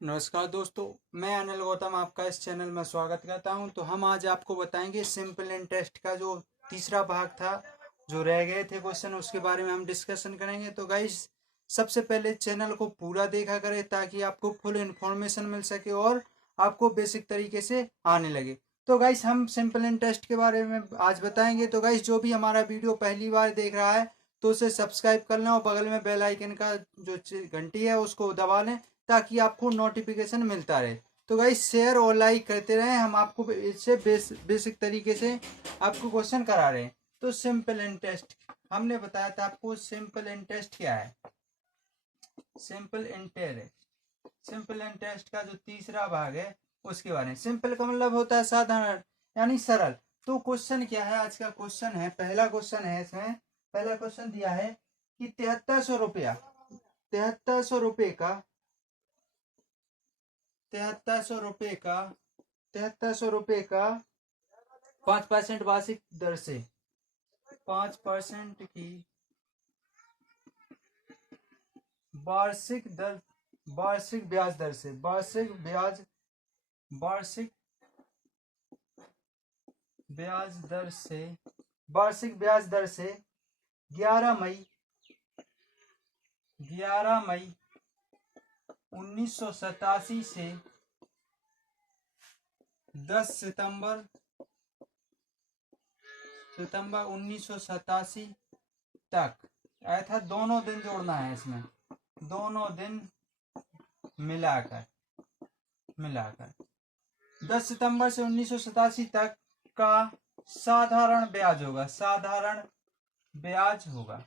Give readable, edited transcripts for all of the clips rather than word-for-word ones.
नमस्कार दोस्तों, मैं अनिल गौतम आपका इस चैनल में स्वागत करता हूं। तो हम आज आपको बताएंगे सिंपल इंटरेस्ट का जो तीसरा भाग था, जो रह गए थे क्वेश्चन, उसके बारे में हम डिस्कशन करेंगे। तो गाइस, सबसे पहले चैनल को पूरा देखा करें ताकि आपको फुल इन्फॉर्मेशन मिल सके और आपको बेसिक तरीके से आने लगे। तो गाइस, हम सिंपल इंटरेस्ट के बारे में आज बताएंगे। तो गाइस, जो भी हमारा वीडियो पहली बार देख रहा है तो उसे सब्सक्राइब कर लें और बगल में बेल आइकन का जो घंटी है उसको दबा लें ताकि आपको नोटिफिकेशन मिलता रहे। तो गाइस, शेयर और लाइक करते रहें, हम आपको इससे बेसिक तरीके से आपको क्वेश्चन करा रहे हैं। तो सिंपल इंटरेस्ट हमने बताया था आपको। सिंपल इंटरेस्ट क्या है? सिंपल इंटरेस्ट का जो तीसरा भाग है उसके बारे में। सिंपल का मतलब होता है साधारण, यानी सरल। तो क्वेश्चन क्या है? आज का क्वेश्चन है, पहला क्वेश्चन है इसमें। पहला क्वेश्चन दिया है कि 7300 रुपया 7300 रुपये का 7300 रुपये का 5% वार्षिक दर से 5% की वार्षिक दर वार्षिक ब्याज दर से वार्षिक ब्याज दर से वार्षिक ब्याज दर से 11 मई 1987 से 10 सितंबर 1987 तक आया था। दोनों दिन जोड़ना है इसमें, दोनों दिन मिलाकर 10 सितंबर से 1987 तक का साधारण ब्याज होगा।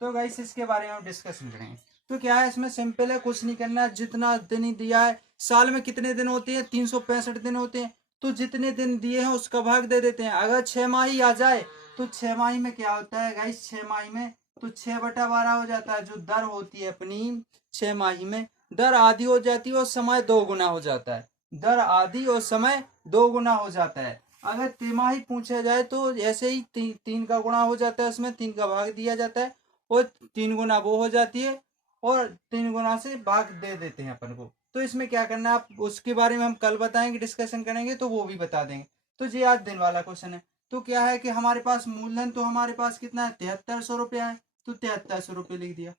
तो गाइस, इसके बारे में हम डिस्कशन करेंगे। तो क्या है, इसमें सिंपल है, कुछ नहीं करना। जितना दिन ही दिया है, साल में कितने दिन होते हैं? 365 दिन होते हैं। तो जितने दिन दिए हैं उसका भाग दे देते हैं। अगर 6 माही आ जाए तो 6 माही में क्या होता है गाइस? 6 माही में तो 6/12 हो जाता है। जो दर होती है अपनी 6 माही में, दर आधी हो जाती है और समय 2 गुना हो जाता है। दर आधी और समय 2 गुना हो जाता है। अगर तिमाही पूछा जाए तो ऐसे ही तीन का गुणा हो जाता है, उसमें 3 का भाग दिया जाता है और 3 गुना वो हो जाती है और 3 गुना से भाग दे देते हैं अपन को। तो इसमें क्या करना है, आप उसके बारे में हम कल बताएंगे, डिस्कशन करेंगे तो वो भी बता देंगे। तो ये आज दिन वाला क्वेश्चन है। तो क्या है कि हमारे पास मूलधन तो हमारे पास कितना है? 7300 रुपया है। तो 7300 रुपये लिख दिया।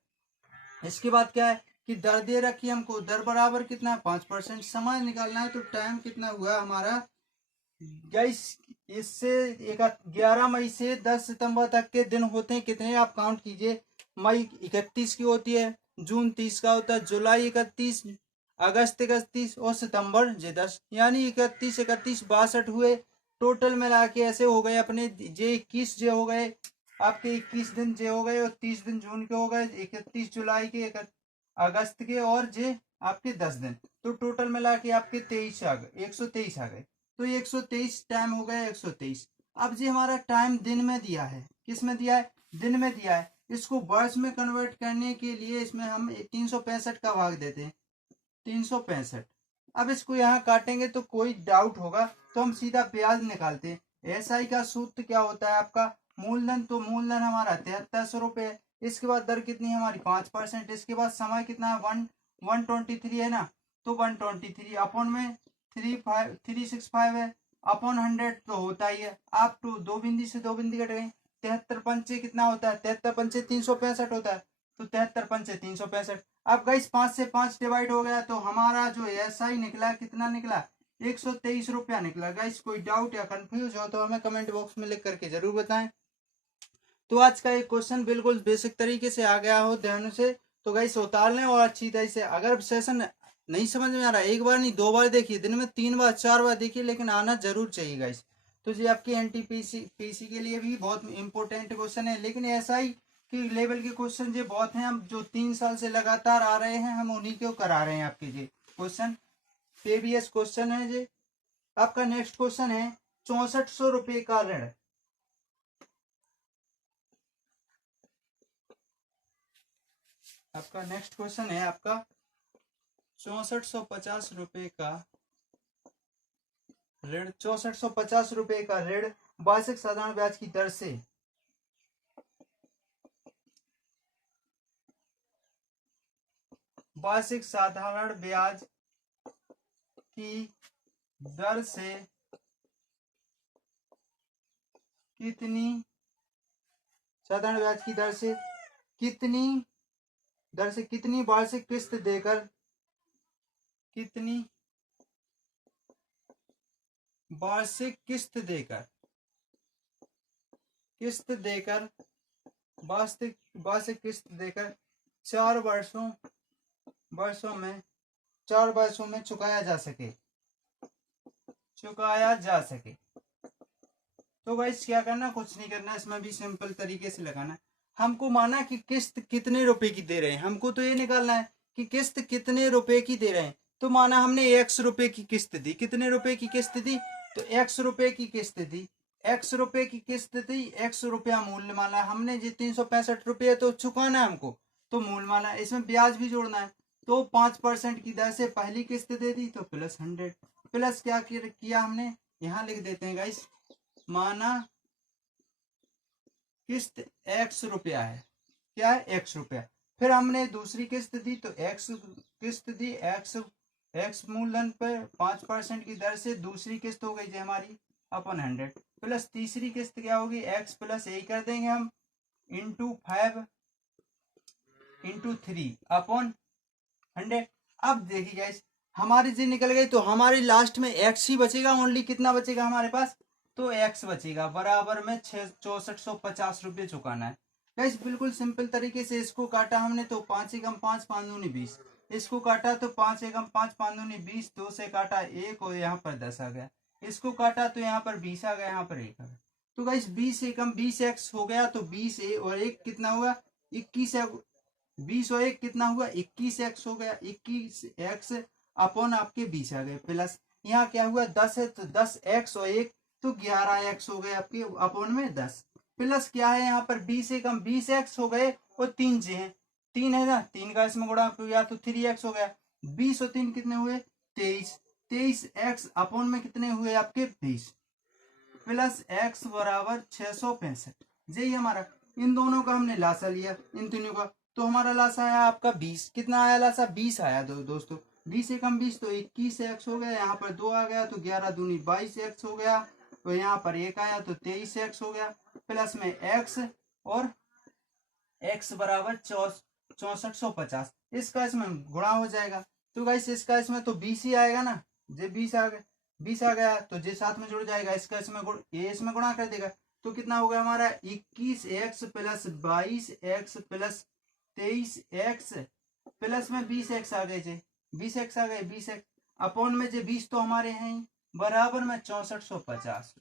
इसके बाद क्या है कि दर दे रखी हमको। दर बराबर कितना है? 5%। समय निकालना है। तो टाइम कितना हुआ हमारा गाइस? इससे 11 मई से 10 सितंबर तक के दिन होते हैं कितने? आप काउंट कीजिए। मई 31 की होती है, जून 30 का होता है, जुलाई 31, अगस्त 31 और सितंबर जे 10, यानी 31 31 62 हुए। टोटल मिला के ऐसे हो गए अपने जे 21 जे हो गए आपके, 21 दिन जे हो गए और 30 दिन जून के हो गए, 31 जुलाई के, अगस्त के और जे आपके 10 दिन। तो टोटल मिला के आपके 23 आ गए, 123 आ गए। तो 123 टाइम हो गया 123। अब जी हमारा टाइम दिन में दिया है। किस में दिया है? दिन में दिया है। इसको वर्ष में कन्वर्ट करने के लिए इसमें हम 365 का भाग देते हैं। 365। अब इसको यहाँ काटेंगे तो कोई डाउट होगा तो हम सीधा ब्याज निकालते हैं। एसआई का सूत्र क्या होता है आपका? मूलधन, तो मूलधन हमारा 7300 रुपये है। इसके बाद दर कितनी है हमारी? 5%। इसके बाद समय कितना है? 123 है ना। तो 123 अपॉन में 365 है, अपॉन 100 तो होता ही है। आप टू दो बिंदी से दो बिंदी कट गए। 73 पंचे कितना होता है? 73 पंचे 365 होता है। तो 73 पंचे 365। अब गाइस 5 से 5 डिवाइड हो गया तो हमारा जो एसआई निकला कितना निकला? 123 रुपया निकला। गाइस, कोई डाउट या कंफ्यूज हो तो हमें कमेंट बॉक्स में लिख करके जरूर बताएं। तो आज का एक क्वेश्चन बिल्कुल बेसिक तरीके से आ गया हो ध्यान से तो गाइस उतार लें और अच्छी तरह से। अगर सेशन नहीं समझ में आ रहा, एक बार नहीं 2 बार देखिए, दिन में 3 बार 4 बार देखिए, लेकिन आना जरूर चाहिए गाइस। तो ये आपकी एनटीपीसी पीसी के लिए भी बहुत इंपॉर्टेंट क्वेश्चन है। लेकिन ऐसा ही कि लेवल के क्वेश्चन ये बहुत हैं, हम जो 3 साल से लगातार आ रहे हैं हम उन्हीं को करा रहे हैं आपके ये क्वेश्चन। प्रीवियस क्वेश्चन है ये आपका। नेक्स्ट क्वेश्चन है 6400 रुपये का ऋण। आपका नेक्स्ट क्वेश्चन है आपका 6450 रुपये का ऋण। 6450 रुपये का ऋण वार्षिक साधारण ब्याज की दर से वार्षिक साधारण ब्याज की दर से कितनी साधारण ब्याज की दर से कितनी वार्षिक किस्त देकर कितनी वार्षिक किस्त देकर वार्षिक किस्त देकर 4 वर्षों में चुकाया जा सके। तो गाइस क्या करना, कुछ नहीं करना, इसमें भी सिंपल तरीके से लगाना है। हमको माना कि किस्त कितने रुपए की दे रहे हैं, हमको तो ये निकालना है कि किस्त कितने रुपए की दे रहे हैं। तो माना हमने x रुपए की किस्त दी, कितने रुपए की किस्त दी, तो x रुपए की किस्त दी, x रुपए की किस्त दी, x रुपया मूल्य माना हमने, जी 365 रुपये तो चुकाना है हमको, तो मूल माना, इसमें ब्याज भी जोड़ना है। तो 5% की दर से पहली किस्त दे दी, तो प्लस 100, प्लस क्या किया हमने, यहाँ लिख देते हैं गाइस, माना किस्त x रुपया है, क्या है, x रुपया। फिर हमने दूसरी किस्त दी, तो x किस्त दी, x मूलधन पर 5% की दर से दूसरी किस्त हो गई जी हमारी अपन 100, प्लस तीसरी किस्त क्या होगी, x प्लस यही कर देंगे हम इंटू 5 इंटू 3 अपन 100। अब देखिए गाइस हमारी जी निकल गई, तो हमारी लास्ट में x ही बचेगा, ओनली कितना बचेगा हमारे पास, तो x बचेगा, बराबर में 6450 रुपये चुकाना है। गाइस बिल्कुल सिंपल तरीके से इसको काटा हमने, तो 5 एकम 5 5 दूनी 20, इसको काटा तो 5 एकम 5 5 दूनी 20, 2 से काटा 1 और यहाँ पर 10 आ गया, इसको काटा तो यहाँ पर 20 आ गया, यहाँ पर 1 आ गया। तो गाइस 20 एकम 20x हो गया, तो 20 और 1 कितना हुआ, 21, 20 और 1 कितना हुआ, 21x हो गया, 21x अपॉन आपके 20 आ गए, प्लस यहाँ क्या हुआ 10 है, तो 10x और 1 तो 11x हो गए आपके अपॉन में 10, प्लस क्या है यहाँ पर 20 से कम 20x हो गए और 3 जे हैं, 3 है ना, 3 का इसमें गुणा किया तो 3x हो गया, 20 और 3 कितने हुए 23x अपॉन में कितने हुए आपके 20, प्लस x बराबर 665, यही हमारा, इन दोनों का हमने लासा लिया, इन तीनों का, तो हमारा लासा आया आपका 20, कितना आया लासा 20 आया दोस्तों, 20 से कम 20 तो 21x हो गया, यहाँ पर 2 आ गया तो 11 दूनी 22x हो गया, तो यहाँ पर 1 आया तो 23x हो गया, प्लस में x और x बराबर 6450, इसका इसमें गुणा हो जाएगा, तो गाइस इसका इसमें तो 20 ही आएगा ना, जे 20 आ गया, 20 आ गया तो जे साथ में जुड़ जाएगा, इसका इसमें ये इसमें गुणा कर देगा, तो कितना होगा हमारा 21x plus 22x plus 23x plus में 20x आ गए जे 20x आ गए, 20x अपॉन में जे 20 तो हमारे हैं ही, बराबर में 6450।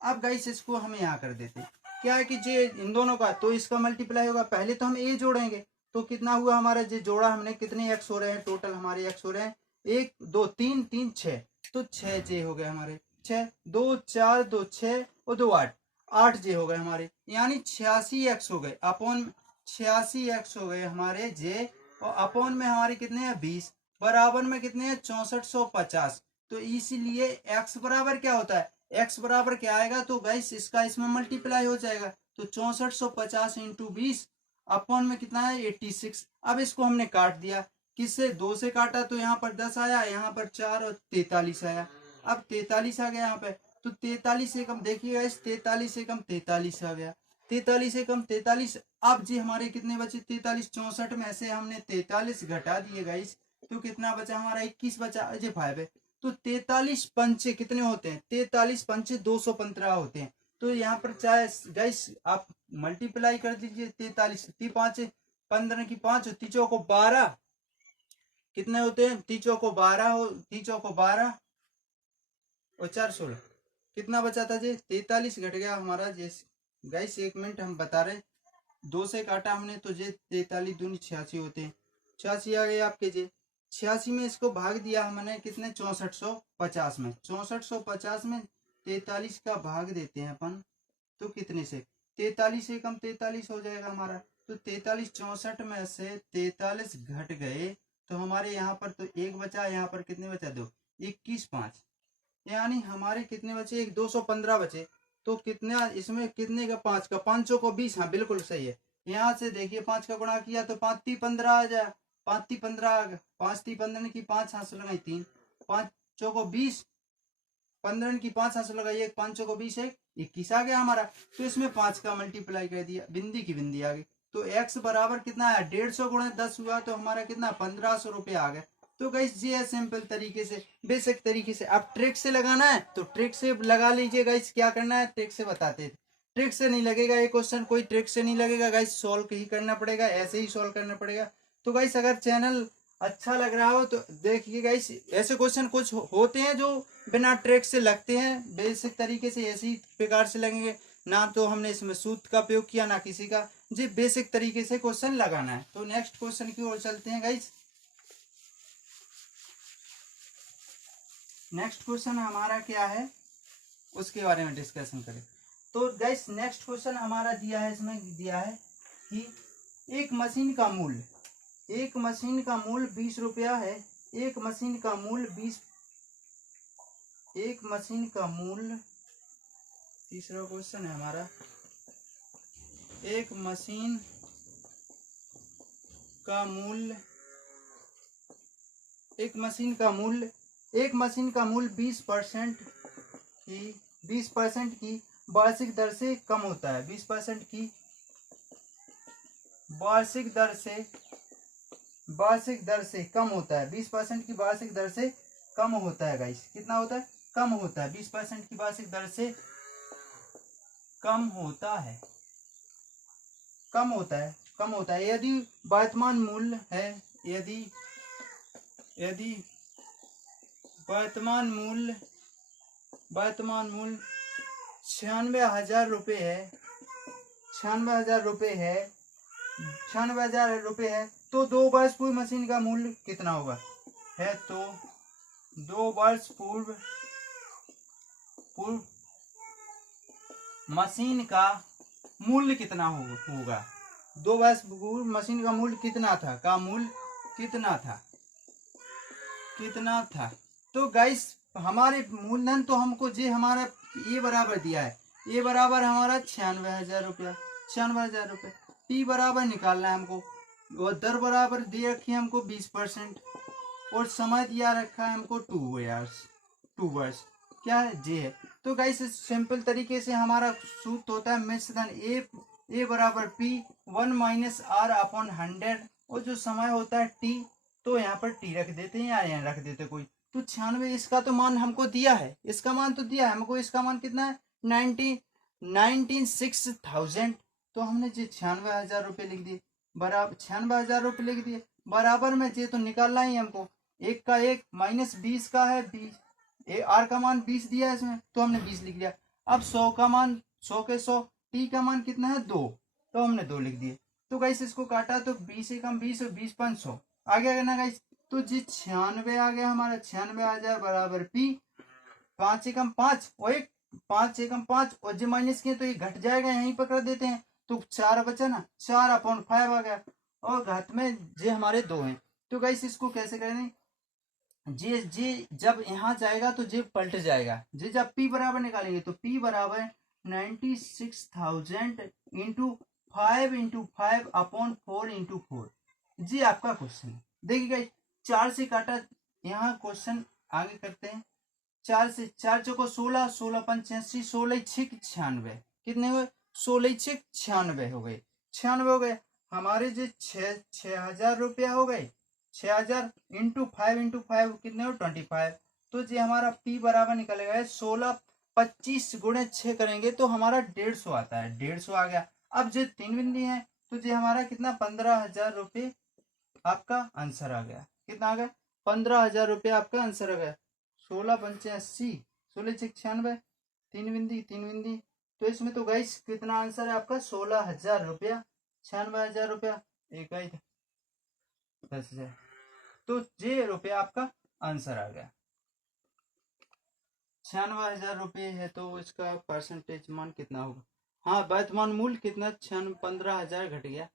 अब गाइस इसको हम यहाँ कर देते, क्या है कि जे इन दोनों का तो इसका मल्टीप्लाई होगा, पहले तो हम ए जोड़ेंगे, तो कितना हुआ हमारा, जे जोड़ा हमने, कितने एक्स हो रहे हैं टोटल हमारे, एक्स हो रहे हैं 1 2 3 3 6, तो 6 जे हो गए हमारे, 6 2 4 2 6 और 2 8, 8 जे हो गए हमारे, यानी 86x हो गए, अपॉन 86x हो गए हमारे जे, और अपॉन में हमारे कितने हैं 20, बराबर में कितने हैं 6450, तो इसीलिए x बराबर क्या होता है, x बराबर क्या आएगा, तो गाइस इसका इसमें मल्टीप्लाई हो जाएगा, तो 6450 इंटू 20 अपॉन में कितना है 86। अब इसको हमने काट दिया, किससे 2 से काटा, तो यहाँ पर 10 आया, यहाँ पर 4 और 43 आया, अब 43 आ गया यहाँ पे, तो 43 से कम देखिएगा, इस 43 से कम 43 आ गया, 43 से कम 43, अब जी हमारे कितने बचे 43, 64 में से हमने 43 घटा दिए गाइस, तो कितना बचा हमारा 21 बचा, अजय 5 है, तो 43 पंचे कितने होते हैं, 43 पंचे 215 होते हैं, तो यहाँ पर चाहे गाइस आप मल्टीप्लाई कर दीजिए, 43 5 15 की 5 तीचों को 12 कितने होते हैं, तीचों को 12 हो, तीचों को 12 और 4 16, कितना बचा था जी 43 घट गया हमारा, जैसे गाइस 1 मिनट हम बता रहे, 2 से काटा हमने तो जे 43 दूनी 86 होते हैं, 86 आ गए आपके जे, 86 में इसको भाग दिया हमने कितने 6450 में, 6450 में 43 का भाग देते हैं अपन, तो कितने से 43 से कम 43 हो जाएगा हमारा, तो 43 64 में से 43 घट गए, तो हमारे यहाँ पर तो 1 बचा, यहाँ पर कितने बचा 2 21 5, यानी हमारे कितने बचे 215 बचे, तो कितना इसमें कितने का 5 का 5 को 20, हाँ बिल्कुल सही है, यहाँ से देखिए 5 का गुणा किया तो 5 3 15 आ जाए, 5 3 15 आ गया, 5 3 15 की 5 हाथ से लगाई 3 5 चौको 20, 15 की 5 हाथ से लगाइए, 5 चौको 20, 21 आ गया हमारा। तो इसमें 5 का मल्टीप्लाई कर दिया, बिंदी की बिंदी आ गई। तो x बराबर कितना है, 150 गुणे 10 हुआ, तो हमारा कितना 1500 रुपये आ गया। तो गाइस ये है सिंपल तरीके से, बेसिक तरीके से। अब ट्रिक से लगाना है तो ट्रिक से लगा लीजिए गाइस। क्या करना है, ट्रिक से बताते थे, ट्रिक से नहीं लगेगा ये क्वेश्चन, कोई ट्रिक से नहीं लगेगा गाइस, सॉल्व ही करना पड़ेगा, ऐसे ही सॉल्व करना पड़ेगा। तो गाइस अगर चैनल अच्छा लग रहा हो तो देखिए गाइस, ऐसे क्वेश्चन कुछ होते हैं जो बिना ट्रिक से लगते हैं, बेसिक तरीके से ऐसी प्रकार से लगेंगे। ना तो हमने इसमें सूत्र का प्रयोग किया ना किसी का, जी बेसिक तरीके से क्वेश्चन लगाना है। तो नेक्स्ट क्वेश्चन की ओर चलते हैं गाइस। नेक्स्ट क्वेश्चन हमारा क्या है उसके बारे में डिस्कशन करें। तो गाइस नेक्स्ट क्वेश्चन हमारा दिया है, इसमें दिया है कि एक मशीन का मूल्य 20 रुपया है। एक मशीन का मूल्य तीसरा क्वेश्चन है हमारा, एक मशीन का मूल्य 20% की वार्षिक दर से कम होता है। 20% की वार्षिक दर से कम होता है। 20% की वार्षिक दर से कम होता है गाइस। कितना होता है, कम होता है। 20% की वार्षिक दर से कम होता है यदि वर्तमान मूल्य है, यदि वर्तमान मूल्य 96,000 रुपये है, 96,000 रुपये है, तो 2 वर्ष पूर्व मशीन का मूल्य कितना होगा है। तो 2 वर्ष पूर्व मशीन का मूल्य कितना होगा। 2 वर्ष पूर्व मशीन का मूल्य कितना था। तो गाइस हमारे मूलधन तो हमको जे हमारा ये बराबर दिया है, ये बराबर हमारा 96,000 रुपया, 96,000 रुपये। पी बराबर निकालना है हमको, और दर बराबर दे रखी है हमको 20%, और समय दिया रखा है हमको 2 वर्ष, क्या है जे है। तो गाइस सिंपल तरीके से हमारा सूत्र होता है मिश्रधन ए बराबर पी 1 माइनस आर अपॉन 100, और जो समय होता है टी, तो यहाँ पर टी रख देते हैं या यहाँ रख देते कोई। तो 96 इसका तो मान हमको दिया है, इसका मान तो दिया है हमको, इसका मान कितना है 96,000। तो हमने जी 96,000 रुपये लिख दिए, बराबर 96,000 रुपये लिख दिए। बराबर में जे तो निकालना ही हमको, 1 का 1 माइनस 20 का है 20, आर का मान 20 दिया है इसमें, तो हमने 20 लिख दिया। अब 100 का मान 100 के 100, टी का मान कितना है 2, तो हमने 2 लिख दिए। तो गाइस इसको काटा तो 20 एकम 20 और 20 5 100 आ गया ना गाइस। तो जी 96 आ गया हमारा, 96,000 बराबर पी 5 एकम 5 और 1 5 एकम 5, और जो माइनस किए तो ये घट जाएगा, यहीं पर कर देते हैं। तो 4 बचा ना, 4/5 आ गया, और घात में जे हमारे 2 हैं। तो गाइस इसको कैसे करें, जे जब यहाँ जाएगा तो जे पलट जाएगा। जे जब पी बराबर निकालेंगे तो पी बराबर 96,000 इंटू 5 अपॉन 4 जी आपका क्वेश्चन। देखिएगा 4 से काटा, यहाँ क्वेश्चन आगे करते हैं। 4 से 4 चौको 16, 16 पंच 86, 16 6 96, कितने हुए 16 6 96 हो गए, 96 हो गए हमारे। जो 6,000 रुपया हो गए, 6,000 इंटू 5 कितने हो 25। तो जी हमारा पी बराबर निकलेगा 16 25 गुणे 6 करेंगे तो हमारा 150 आता है, 150 आ गया। अब जो 3 बिंदी है तो जी हमारा कितना 15,000 रुपये आपका आंसर आ गया। कितना आ गया 15,000 रुपये आपका आंसर आ गया। 16 पंचे 80, 16 6 96, 3 बिंदी। तो इसमें तो गाइस कितना आंसर है आपका 16,000 रुपया, 96,000 रुपया, एक 10,000। तो जे रुपया आपका आंसर आ गया। 96,000 रुपये है तो इसका परसेंटेज मान कितना होगा। हाँ वर्तमान मूल्य कितना 15,000 घट गया।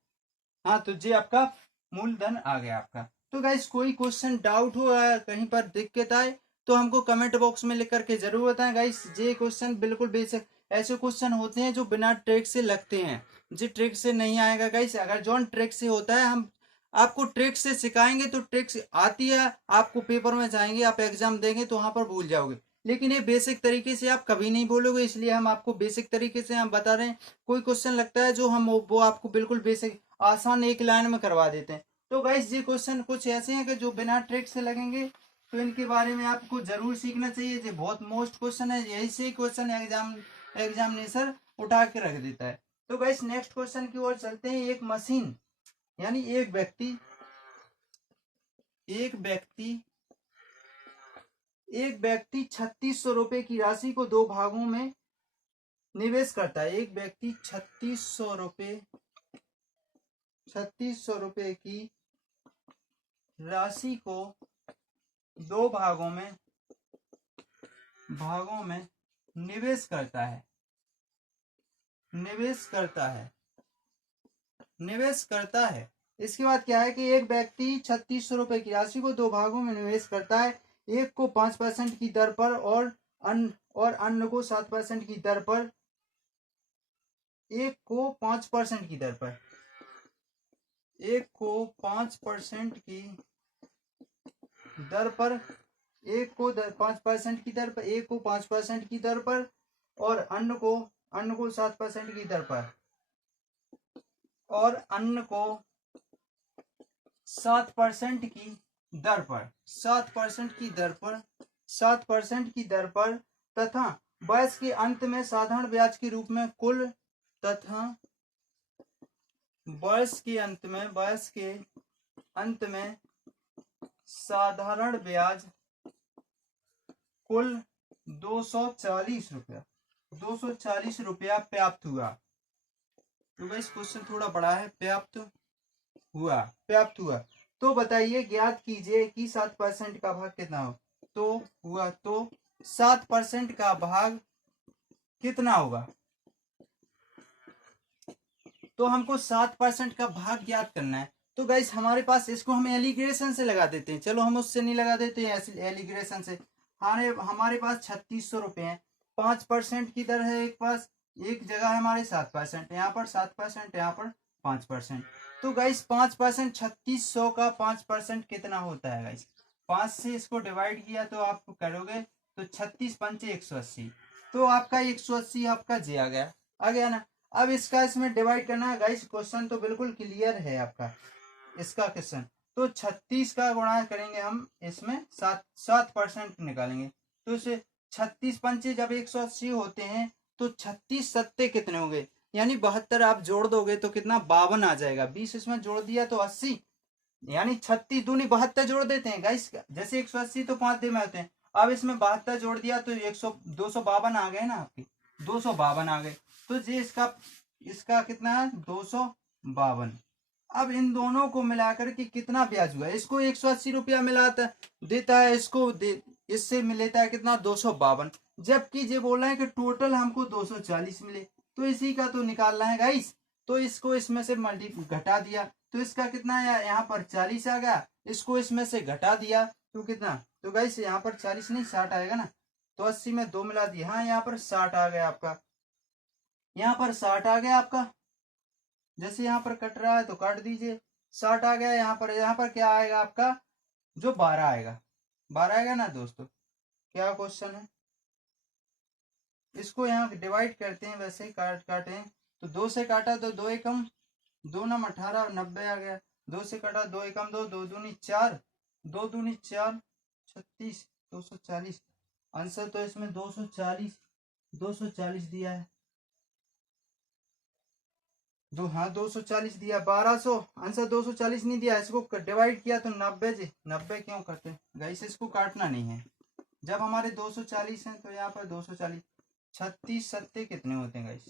हाँ तो जे आपका मूलधन आ गया आपका। तो गाइस कोई क्वेश्चन डाउट हो या कहीं पर दिक्कत आए तो हमको कमेंट बॉक्स में लिख करके जरूर बताएं गाइस। जे क्वेश्चन बिल्कुल बेसिक, ऐसे क्वेश्चन होते हैं जो बिना ट्रिक से लगते हैं, जी ट्रिक से नहीं आएगा गाइस। अगर जॉन ट्रिक से होता है, हम आपको ट्रिक्स से सिखाएंगे तो ट्रिक्स आती है, आपको पेपर में जाएंगे, आप एग्जाम देंगे तो वहां पर भूल जाओगे, लेकिन ये बेसिक तरीके से आप कभी नहीं बोलोगे, इसलिए हम आपको बेसिक तरीके से हम बता रहे हैं। कोई क्वेश्चन लगता है जो हम वो आपको बिल्कुल बेसिक आसान एक लाइन में करवा देते हैं। तो गाइस ये क्वेश्चन कुछ ऐसे हैं कि जो बिना ट्रिक से लगेंगे, तो इनके बारे में आपको जरूर सीखना चाहिए। ये बहुत मोस्ट क्वेश्चन है, यही से क्वेश्चन एग्जामिनेशन उठा के रख देता है। तो गाइस नेक्स्ट क्वेश्चन की ओर चलते हैं। एक मशीन यानी एक व्यक्ति 3600 रुपए की राशि को दो भागों में निवेश करता है। एक व्यक्ति 3600 रुपए की राशि को दो भागों में निवेश करता है। इसके बाद क्या है कि एक व्यक्ति 3600 रुपए की राशि को दो भागों में निवेश करता है। एक को 5% की दर पर और अन्य को 7% की दर पर। एक को 5% की दर पर एक को 5% की दर पर एक को 5% की दर पर, एक को 5% की दर पर और अन्य को 7% की दर पर, और अन्य को 7% की दर पर 7% की दर पर तथा वर्ष के अंत में साधारण ब्याज के रूप में कुल वर्ष के अंत में साधारण ब्याज कुल 240 रुपया प्राप्त हुआ। तो इस क्वेश्चन थोड़ा बड़ा है। प्राप्त हुआ तो बताइए, ज्ञात कीजिए कि 7% का भाग कितना हो। तो 7% का भाग कितना होगा। तो हमको 7% का भाग ज्ञात करना है। तो गाइस हमारे पास इसको हम एलिग्रेशन से लगा देते हैं। चलो हम उससे नहीं लगा देते हैं, एलिग्रेशन से। हमारे पास 3600 रुपए है, 5% की दर है। एक जगह है हमारे 7%, यहाँ पर 7%, यहाँ पर 5%। तो गाइस 5%, 3600 का 5% कितना होता है गाइस। 5 से इसको डिवाइड किया तो आप करोगे तो 36 पंचे 180, तो आपका 180 आपका जी आ गया ना। अब इसका इसमें डिवाइड करना है गाइस। क्वेश्चन तो बिल्कुल क्लियर है आपका इसका क्वेश्चन। तो 36 का गुणा करेंगे हम, इसमें 7% निकालेंगे। तो इसे 36 पंचे जब 180 होते हैं तो 36 सत्ते कितने होंगे, यानी 72 आप जोड़ दोगे तो कितना 52 आ जाएगा। 20 इसमें जोड़ दिया तो 80, यानी 36 दूनी 72 जोड़ देते हैं गाइस। जैसे 180 तो 5 दिन में होते हैं, अब इसमें 72 जोड़ दिया तो 252 आ गए ना आपके, 252 आ गए। तो ये इसका कितना है 252। अब इन दोनों को मिलाकर के कितना ब्याज हुआ। इसको 180 रुपया देता है, इससे मिलता है कितना 252, जबकि ये बोल रहे हैं कि टोटल हमको 240 मिले। तो इसी का तो निकालना है गाइस। तो इसको इसमें से घटा दिया तो इसका कितना है, यहाँ पर 40 आ गया। इसको इसमें से घटा दिया तो कितना, तो गाइस यहाँ पर 40 नहीं 60 आएगा ना। तो 80 में 2 मिला दिया, हाँ यहाँ पर 60 आ गया आपका, यहाँ पर 60 आ गया आपका। जैसे यहाँ पर कट रहा है तो काट दीजिए, 60 आ गया। यहाँ पर क्या आएगा आपका, जो 12 आएगा, 12 आएगा ना दोस्तों। क्या क्वेश्चन है, इसको यहाँ डिवाइड करते हैं, वैसे ही काटे तो 2 से काटा तो 2 एकम 2 नम 18, 90 आ गया। 2 से काटा 2 एकम 2, 2 दूनी 4, 2 दूनी 4, 36, 240। आंसर तो इसमें 240 दिया है। हाँ 240 दिया। 1200 आंसर 240 नहीं दिया। इसको डिवाइड किया तो 90 जी, 90 क्यों करते गाइस, इसको काटना नहीं है। जब हमारे 240 हैं तो यहाँ पर 240, 36 सत्ते कितने होते हैं गाइस,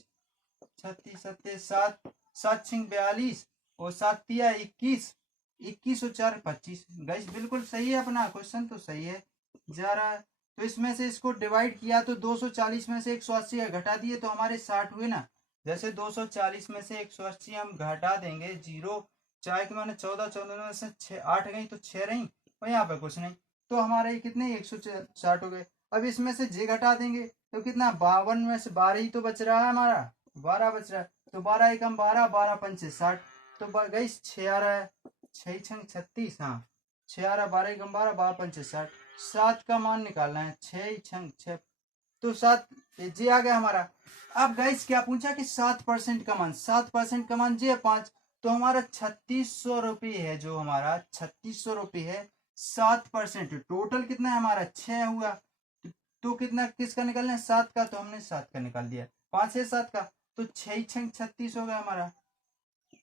36 सत्ते 7, 7 छिंग 42 और 7 तिया 21, 21 और 4 25। गाइस बिल्कुल सही है, अपना क्वेश्चन तो सही है जा रहा है। तो इसमें से इसको डिवाइड किया तो 240 में से 180 घटा दिए तो हमारे 60 हुए ना। जैसे 240 में से 180 हम घटा देंगे, जीरो चाहे कि मैंने 14, 14 में से 6 8 गई तो 6 रही, और यहाँ पे कुछ नहीं, तो हमारे कितने 160 हो गए। अब इसमें से जे घटा देंगे तो कितना 52 में से 12 ही तो बच रहा है हमारा, 12 बच रहा है। तो 12 एकम 12, 12 पंचे 60, तो गई 6 आ रहा है। 6 छंग 36, हाँ 6 12 एकम 12 12 पंचे 60, 7 का मान निकालना है, 6 छंग 6 तो 7 जी आ गया हमारा। अब गाइस क्या पूछा कि 7% का मान, 7% का मान जी है 5, तो हमारा 3600 रुपये है, जो हमारा 3600 रुपये है 7%, टोटल कितना है हमारा 6 हुआ, तो कितना किसका निकालना है 7 का, तो हमने 7 का निकाल दिया, 5 है 7 का, तो 6 छंग 36 हो गया हमारा,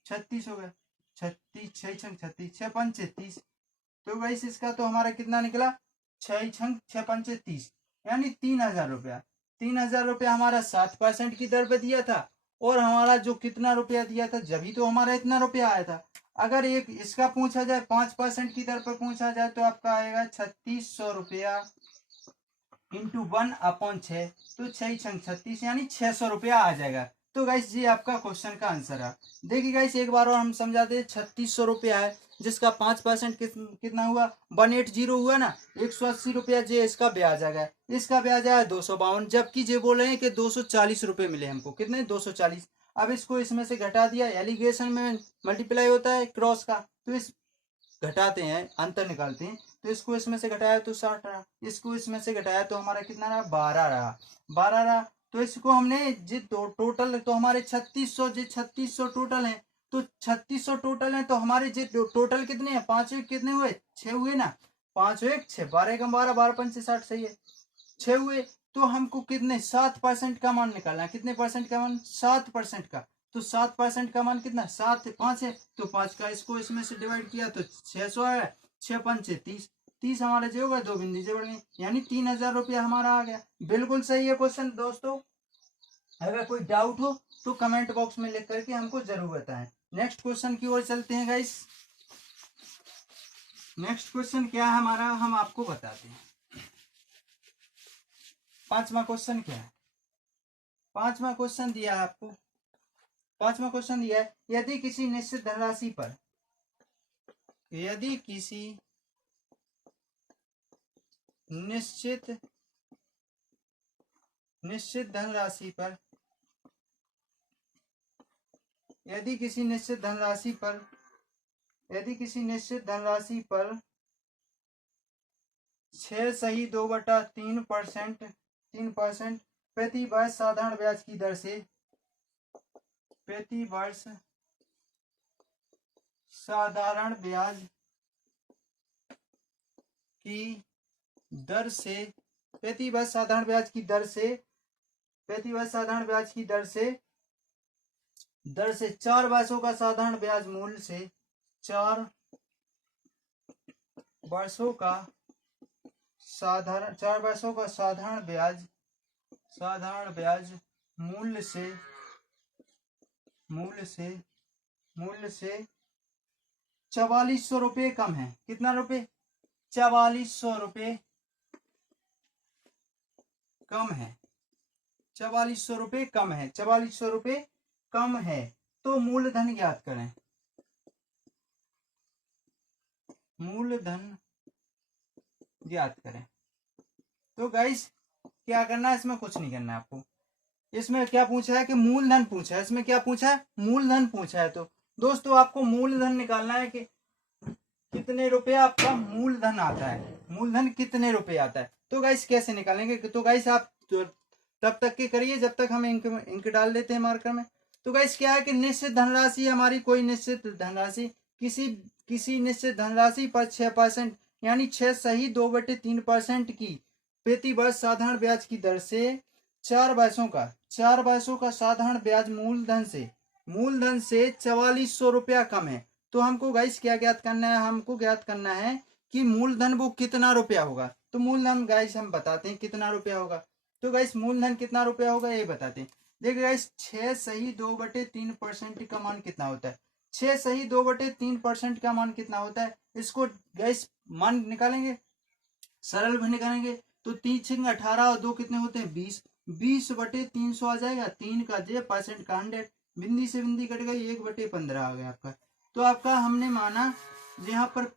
36 हो गया, 36 6 छंग 36 6 पंचे 30, तो गाइस इसका तो हमारा कितना निकला 6 छंग 6 पंचे 30, यानी 3000 रुपया। 3000 रुपया हमारा 7% की दर पे दिया था, और हमारा जो कितना रुपया दिया था, जब ही तो हमारा इतना रुपया आया था। अगर एक इसका पूछा जाए 5% की दर पर पूछा जाए, तो आपका आएगा 3600 रुपया इंटू 1/6, तो 6 छंग 36 यानी 600 रुपया आ जाएगा। तो गाइस ये आपका क्वेश्चन का आंसर है। देखिए गाइस एक बार और हम समझाते हैं, 3600 रुपया है, जिसका 5% कितना हुआ 180 हुआ ना, 180 रुपया जो इसका ब्याज आ गया, इसका ब्याज आया 252, जबकि जे बोल रहे हैं कि 240 रुपये मिले हमको, कितने 240। अब इसको इसमें से घटा दिया, एलिगेशन में मल्टीप्लाई होता है क्रॉस का, तो इस घटाते हैं अंतर निकालते हैं, तो इसको इसमें से घटाया तो 60 रहा, इसको इसमें से घटाया तो हमारा कितना रहा 12 रहा, 12 रहा, तो इसको हमने जी टोटल तो हमारे 3600 जी 3600 टोटल है, तो 3600 टोटल है, तो हमारे जी टोटल कितने हैं 5 एक कितने हुए 6 हुए ना, 5 एक 6 12 कम 12 12 पंचे 60 सही है 6 हुए, तो हमको कितने 7% का मान निकालना है, कितने परसेंट का मान 7% का, तो 7% का मान कितना 7 5 है, तो 5 का इसको इसमें से डिवाइड किया तो 600 है, 6 पंचे 30, 30 हमारा जो होगा 2 बिंदी जोड़ गए, यानी 3000 रुपया हमारा आ गया। बिल्कुल सही है क्वेश्चन दोस्तों। अगर कोई डाउट हो तो कमेंट बॉक्स में लिख करके हमको जरूर बताएं। नेक्स्ट क्वेश्चन की ओर चलते हैं गाइस। नेक्स्ट क्वेश्चन क्या है हमारा, हम आपको बताते हैं। पांचवा क्वेश्चन क्या है, पांचवा क्वेश्चन दिया है आपको, पांचवा क्वेश्चन दिया है, यदि किसी निश्चित धनराशि पर, यदि किसी निश्चित धनराशि पर, यदि किसी निश्चित धनराशि पर, यदि किसी निश्चित धनराशि पर 6 सही 2/3% 3% प्रति वर्ष साधारण ब्याज की दर से, प्रति वर्ष साधारण ब्याज की दर से, प्रति वर्ष साधारण ब्याज की दर से, प्रति वर्ष साधारण ब्याज की दर से 4 वर्षों का साधारण ब्याज मूल्य से, 4 वर्षों का साधारण, 4 वर्षों का साधारण ब्याज, साधारण ब्याज मूल्य से, मूल्य से 4400 रुपये कम है, कितना रुपये 4400 रुपये कम है, 4400 रुपये कम है, 4400 रुपये कम है, तो मूलधन ज्ञात करें, मूलधन ज्ञात करें। तो गाइस क्या करना है, इसमें कुछ नहीं करना है आपको, इसमें क्या पूछा है कि मूलधन पूछा है, इसमें क्या पूछा है मूलधन पूछा है, तो दोस्तों आपको मूलधन निकालना है कि कितने रुपए आपका मूलधन आता है, मूलधन कितने रुपए आता है। तो गाइस कैसे निकालेंगे, तो गाइस आप तब तक के करिए जब तक हम इंक डाल देते हैं मार्कर में। तो गाइस क्या है कि निश्चित धनराशि हमारी, कोई निश्चित धनराशि किसी निश्चित धनराशि पर 6% यानी 6 सही 2/3% की प्रति वर्ष साधारण ब्याज की दर से 4 वर्षों का साधारण ब्याज मूलधन से 4400 रुपया कम है। तो हमको गाइस क्या ज्ञात करना है, हमको ज्ञात करना है कि मूलधन वो कितना रुपया होगा। तो मूलधन गाइस हम बताते हैं कितना रुपया होगा। तो गाइस मूलधन कितना रुपया होगा ये बताते हैं। देखिए गाइस 6 सही 2/3% का मान कितना होता है, 6 सही 2/3% का मान कितना होता है, इसको गाइस मान निकालेंगे, सरल भी निकालेंगे, तो 3 18 और 2 कितने होते हैं 20, 20/300 आ जाएगा, 3 का जे परसेंट का 100, बिंदी से बिंदी कट गई, 1/15 आ गया आपका। तो आपका हमने माना यहाँ पर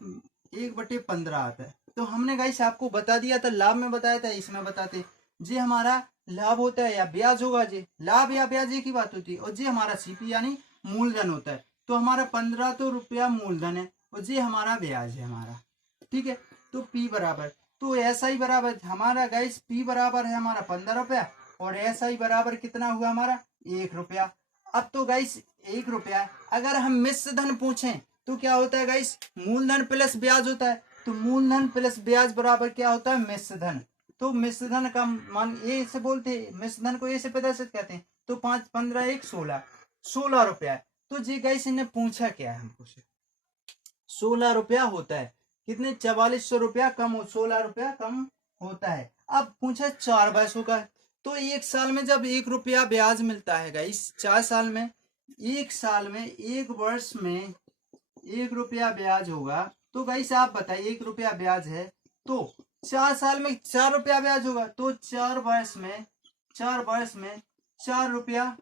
1/15 आता है। तो हमने गाइस आपको बता दिया था, लाभ में बताया था, इसमें बताते जी हमारा लाभ होता है या ब्याज होगा, जी लाभ या ब्याज एक ही बात होती है, और जी हमारा सीपी यानी मूलधन होता है। तो हमारा 15 तो रुपया मूलधन है, और ये हमारा ब्याज है हमारा, ठीक है। तो P बराबर, तो SI बराबर हमारा गाइस P बराबर है हमारा 15 रुपया और SI बराबर कितना हुआ हमारा 1 रुपया। अब तो गाइस 1 रुपया, अगर हम मिश्र धन पूछें तो क्या होता है गाइस, मूलधन प्लस ब्याज होता है। तो मूलधन प्लस ब्याज बराबर क्या होता है, मिश्र धन। तो मिश्र धन का मान ए से बोलते हैं, मिश्र धन को ए से प्रदर्शित कहते हैं। तो 5 15 1 16, 16 रुपया। तो जी गाइस इन्हें पूछा क्या है हमको, 16 रुपया होता है। कितने, 4400 रुपया कम हो, 16 रुपया कम होता है। अब पूछा 4 वर्षों का, तो एक साल में जब 1 रुपया ब्याज मिलता है गाइस, 4 साल में, एक साल में, एक वर्ष में 1 रुपया ब्याज होगा। तो गाइस आप बताइए 1 रुपया ब्याज है तो 4 साल में 4 रुपया ब्याज होगा। तो 4 वर्ष में, 4 वर्ष में 4 रुपया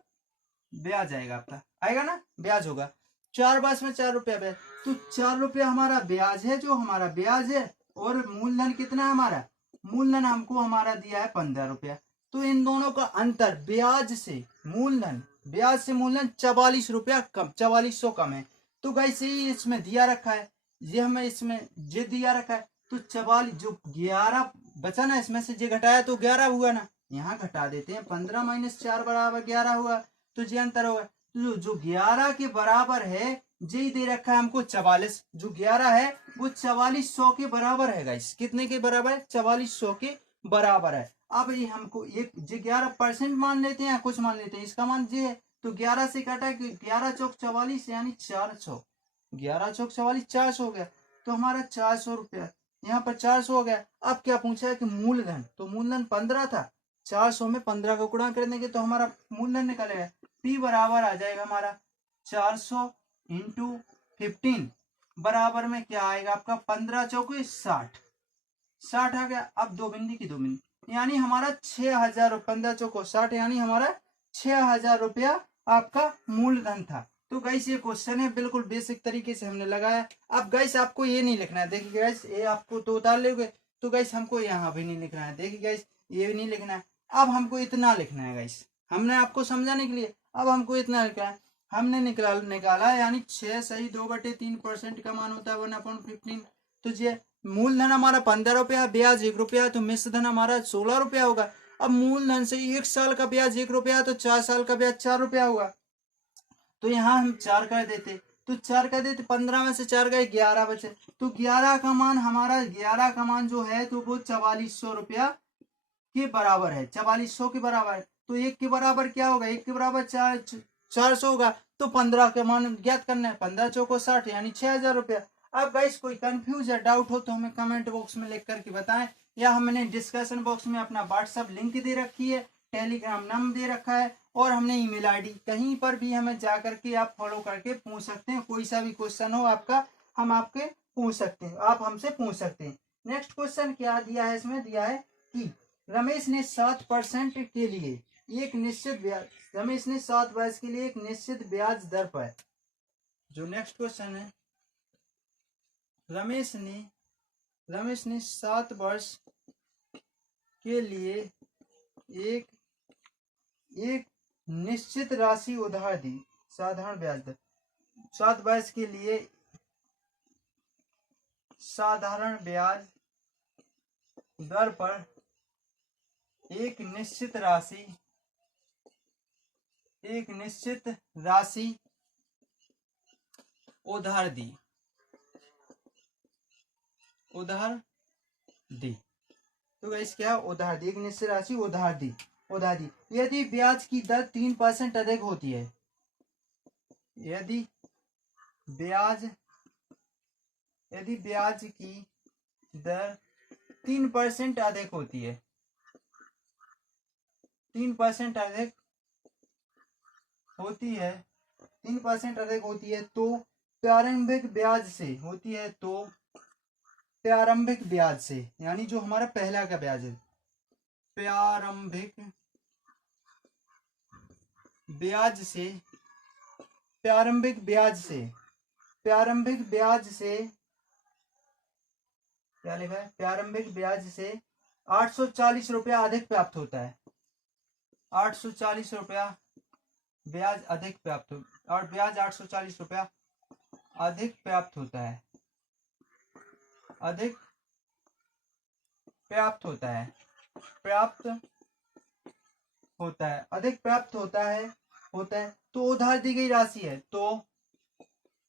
ब्याज आएगा आपका, आएगा ना, ब्याज होगा 4 वर्ष में 4 रुपया ब्याज। तो 4 रुपया हमारा ब्याज है, जो हमारा ब्याज है। और मूलधन कितना है हमारा, मूलधन हमको हमारा दिया है 15 रुपया। तो इन दोनों का अंतर ब्याज से मूलधन, ब्याज से मूलधन 44 रुपया कम, 4400 कम है। तो गाइस ये इसमें दिया रखा है, ये हमें इसमें ये दिया रखा है। तो 44 जो 11 बचा ना, इसमें से ये घटाया तो 11 हुआ ना, यहाँ घटा देते हैं, 15 माइनस 4 बराबर 11 हुआ। तो ये अंतर होगा। तो जो 11 के बराबर है, ये दे रखा है हमको 44, जो 11 है वो 4400 के बराबर है गाइस। कितने के बराबर है, 4400 के बराबर है। अब ये हमको एक जे 11% मान लेते हैं, कुछ मान लेते हैं, इसका मान ये है। तो 11 से काटा कि 11 चौक 44 यानी 400, 11 चौक 44 400 हो गया। तो हमारा 400 रुपया यहाँ पर 400 हो गया। अब क्या पूछा है कि मूलधन, तो मूलधन 15 था, 400 में 15 का गुणा कर देंगे तो हमारा मूलधन निकलेगा। P बराबर आ जाएगा हमारा 400 इंटू 15 बराबर में क्या आएगा आपका 15 चौके 60, 60 आ गया। अब दो बिंदी की दो बिंदी, यानी हमारा 6000, 15 चौको 60 यानी हमारा 6000 रुपया आपका मूलधन था। तो गाइस ये क्वेश्चन है, बिल्कुल बेसिक तरीके से हमने लगाया। अब गाइस आपको ये नहीं लिखना है, देखिए गाइस ये आपको तो उतार लोगे, तो गाइस हमको यहाँ भी नहीं लिखना है, देखिए गाइस ये भी नहीं लिखना है। अब हमको इतना लिखना है गाइस, हमने आपको समझाने के लिए अब हमको इतना लिखना है। हमने निकाला यानी 6 सही 2/3% का मान होता है 1/15। तो ये मूलधन हमारा 15 रुपया, ब्याज 1 रुपया, तो मिश्र धन हमारा 16 रुपया होगा। अब मूलधन से 1 साल का ब्याज 1 रुपया, तो 4 साल का ब्याज 4 रुपया होगा। तो यहाँ हम 4 कर देते, तो 4 कर देते, 15 में से 4 गए 11 बचे। तो 11 का मान हमारा, 11 का मान जो है तो वो 4400 रुपया के बराबर है, 4400 के बराबर है। तो 1 के बराबर क्या होगा, 1 के बराबर 400 होगा। तो 15 का मान ज्ञात करना है, 15 चौको 60 यानी 6000 रुपया। अब गाइस कोई कंफ्यूज या डाउट हो तो हमें कमेंट बॉक्स में लिख करके बताएं, या हमने डिस्कशन बॉक्स में अपना व्हाट्सएप लिंक दे रखी है, टेलीग्राम नंबर दे रखा है, और हमने ईमेल आईडी, कहीं पर भी हमें जा करके आप फॉलो करके पूछ सकते हैं। कोई सा भी क्वेश्चन हो आपका, हम आपके पूछ सकते हैं, आप हमसे पूछ सकते हैं। नेक्स्ट क्वेश्चन क्या दिया है, इसमें दिया है कि रमेश ने 7% के लिए एक निश्चित ब्याज, रमेश ने 7 वर्ष के लिए एक निश्चित ब्याज दर पर, जो नेक्स्ट क्वेश्चन है, रमेश ने 7 वर्ष के लिए एक निश्चित राशि उधार दी, साधारण ब्याज दर, 7 वर्ष के लिए साधारण ब्याज दर पर एक निश्चित राशि उधार दी। तो गाइस क्या उधार दी, एक निश्चित राशि उधार दी। यदि ब्याज की दर 3% अधिक होती है, यदि ब्याज की दर 3% अधिक होती है, 3% अधिक होती है, तो प्रारंभिक ब्याज से यानी जो हमारा पहला का ब्याज है, प्रारंभिक ब्याज से क्या लिखा है, प्रारंभिक ब्याज से 840 रुपया अधिक प्राप्त होता है, 840 रुपया ब्याज अधिक प्राप्त हो, और ब्याज 840 रुपया अधिक प्राप्त होता है। अधिक प्राप्त होता है, प्राप्त होता है, अधिक प्राप्त होता है। तो उधार दी गई राशि है तो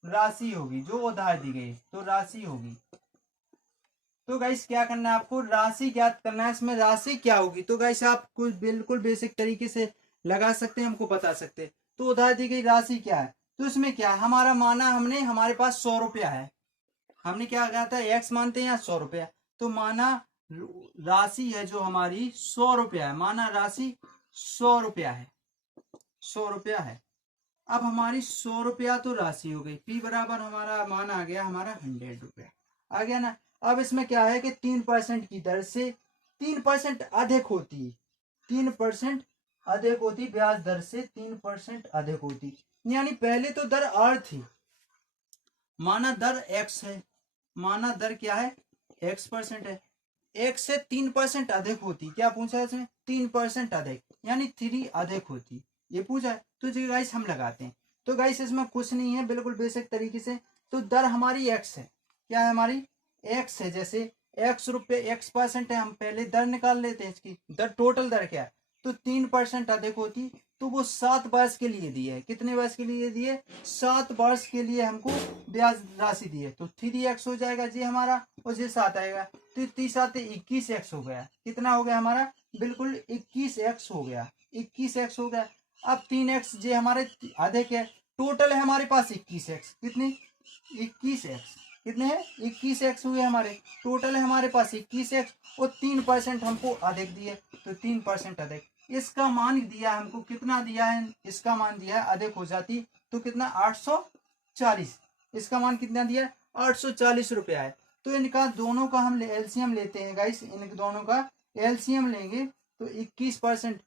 राशि होगी, जो उधार दी गई तो राशि होगी। तो गाइस क्या करना है आपको, राशि ज्ञात करना है, इसमें राशि क्या होगी। तो गाइस आप कुछ बिल्कुल बेसिक तरीके से लगा सकते हैं, हमको बता सकते हैं। तो उधार दी गई राशि क्या है, तो इसमें क्या है, हमारा माना हमने, हमारे पास 100 रुपया है, हमने क्या कहा था, एक्स मानते हैं या 100 रुपया। तो माना राशि है जो हमारी 100 रुपया है, माना राशि 100 रुपया है, 100 रुपया है। अब हमारी 100 रुपया तो राशि हो गई, पी बराबर हमारा मान आ गया, हमारा 100 रुपया आ गया ना। अब इसमें क्या है कि 3% की दर से 3% अधिक होती, 3% अधिक होती, ब्याज दर से 3% अधिक होती। यानी पहले तो दर आर थी, माना दर एक्स है, माना दर क्या है, x% है, एक से 3% अधिक होती, क्या पूछा है इसमें, 3% अधिक, यानी 3 अधिक होती, ये पूछा है। तो जी गाइस हम लगाते हैं। तो गाइस इसमें कुछ नहीं है, बिल्कुल बेसिक तरीके से। तो दर हमारी x है, क्या है हमारी x है, जैसे x रुपये x% है, हम पहले दर निकाल लेते हैं इसकी, दर टोटल दर क्या है, तो 3% अधिक होती। तो वो 7 वर्ष के लिए दी है, कितने वर्ष के लिए दिए, 7 वर्ष के लिए हमको ब्याज राशि दी है। तो 3x हो जाएगा जी हमारा, और जी 7 आएगा, तो 30 21x हो गया, कितना हो गया हमारा, बिल्कुल 21x हो गया, 21x हो गया। अब 3x जे हमारे अधिक है, टोटल है हमारे पास 21x, कितनी 21x, कितने हैं 21x हुए हमारे, टोटल है हमारे पास 21x, और 3% हमको अधिक दिए, तो 3% अधिक, इसका मान दिया हमको, कितना दिया है, इसका मान दिया है, अधिक हो जाती तो कितना 840, इसका मान कितना दिया 840 रुपया है। तो इनका दोनों का हम एलसीएम लेते हैं गाइस, इन दोनों का एलसीएम लेंगे तो 21%,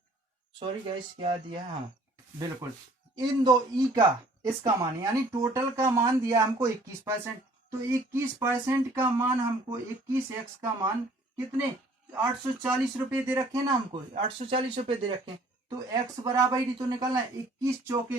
सॉरी गाइस क्या दिया है, हाँ बिल्कुल, इन दो ई का इसका मान, यानी टोटल का मान दिया हमको 21%, तो 21% का मान हमको 21x का मान कितने 840 रुपये दे रखे ना हमको, 840 रुपये दे रखे। तो x बराबर ही तो निकलना है 21 चौके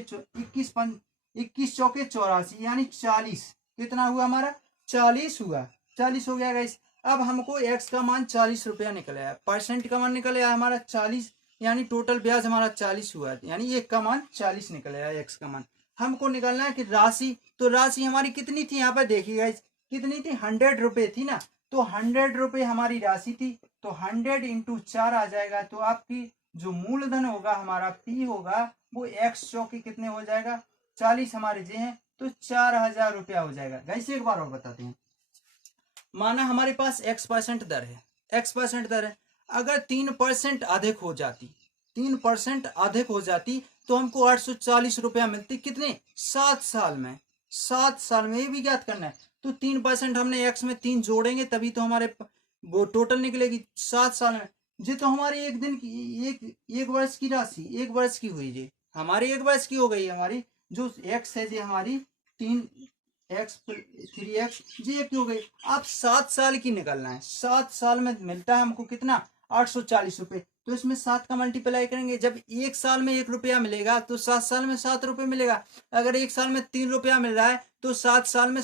21 चौके 84, यानी 40, कितना हुआ हमारा 40 हुआ, 40 हो गया गाइस। अब हमको x का मान 40 रुपया निकल आया, परसेंट का मान निकल आया हमारा 40, यानी टोटल ब्याज हमारा 40 हुआ, यानी एक का मान 40 निकल आया, एक्स का मान। हमको निकलना है कि राशि, तो राशि हमारी कितनी थी, यहाँ पर देखिए गाइस कितनी थी, 100 रुपये थी ना। तो 100 रुपये हमारी राशि थी, तो 100 इंटू 4 आ जाएगा। तो आपकी जो मूलधन होगा हमारा पी होगा, वो एक्स चौके कितने हो जाएगा 40 हमारे जे हैं, तो 4000 रुपया हो जाएगा। गाइस एक बार और बताते हैं, माना हमारे पास x% दर है, x% दर है, अगर 3% अधिक हो जाती, 3% अधिक हो जाती तो हमको 840 रुपया मिलती, कितने 7 साल में, 7 साल में, ये भी ज्ञात करना है। तो 3% हमने x में 3 जोड़ेंगे तभी तो हमारे वो टोटल निकलेगी 7 साल में। जी तो हमारी एक दिन की एक वर्ष की राशि, एक वर्ष की हुई जी, हमारी एक वर्ष की हो गई, हमारी जो x है जी हमारी 3x जी एक हो गई। अब 7 साल की निकलना है, 7 साल में मिलता है हमको कितना 840 रुपये। तो इसमें 7 का मल्टीप्लाई करेंगे, जब एक साल में 1 रुपया मिलेगा तो 7 साल में 7 रुपये मिलेगा। अगर एक साल में 3 रुपया मिल रहा है तो 7 साल में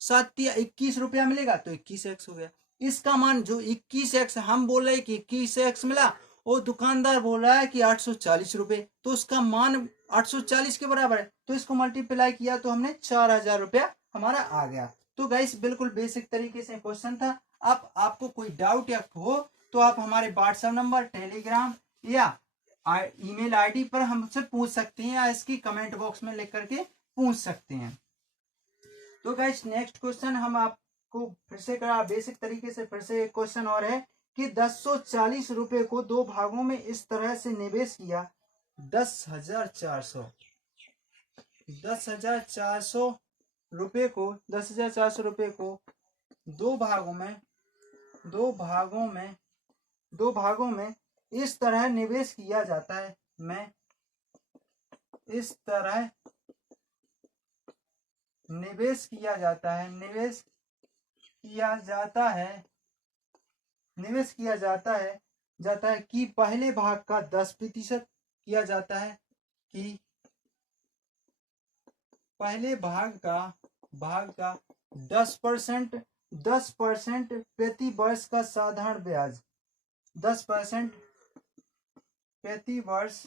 21 रुपया मिलेगा, तो 21x हो गया। इसका मान जो 21x हम बोल रहे हैं कि 21x मिला, और दुकानदार बोल रहा है कि 840 रुपये, तो उसका मान 840 के बराबर है। तो इसको मल्टीप्लाई किया तो हमने 4000 रुपया हमारा आ गया। तो गाइस बिल्कुल बेसिक तरीके से क्वेश्चन था। अब आपको कोई डाउट या हो तो आप हमारे व्हाट्सएप नंबर, टेलीग्राम या ईमेल आईडी पर हमसे पूछ सकते हैं, या इसकी कमेंट बॉक्स में लिख करके पूछ सकते हैं। तो गाइस नेक्स्ट क्वेश्चन हम आपको फिर से करा बेसिक तरीके से, फिर से एक क्वेश्चन और है कि 1040 रुपये को 2 भागों में इस तरह से निवेश किया, 10,400 रुपये को 10,400 रुपये को दो भागों में इस तरह निवेश किया जाता है, मैं इस तरह निवेश किया जाता है कि पहले भाग का 10% किया जाता है, कि पहले भाग का 10% 10% प्रति वर्ष का साधारण ब्याज, 10% प्रति वर्ष,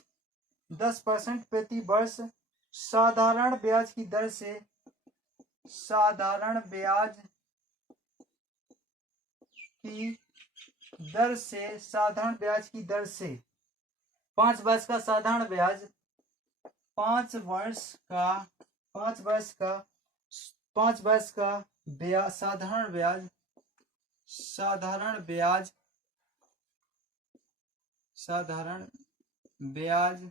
10% प्रति वर्ष साधारण ब्याज की दर से, साधारण ब्याज की दर से, साधारण ब्याज की दर से 5 वर्ष का साधारण ब्याज, 5 वर्ष का, 5 वर्ष का, 5 वर्ष का ब्याज, साधारण ब्याज, साधारण ब्याज, साधारण ब्याज,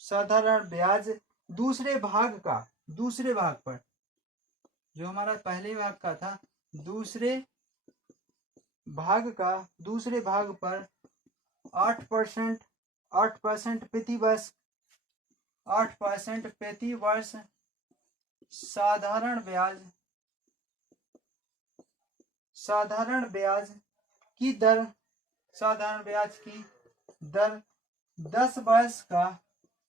साधारण ब्याज दूसरे भाग का, दूसरे भाग पर, जो हमारा पहले भाग का था, दूसरे भाग का, दूसरे भाग पर 8%, 8% प्रति वर्ष, 8% प्रति वर्ष साधारण ब्याज, साधारण ब्याज की दर, साधारण ब्याज की दर 10 वर्ष का,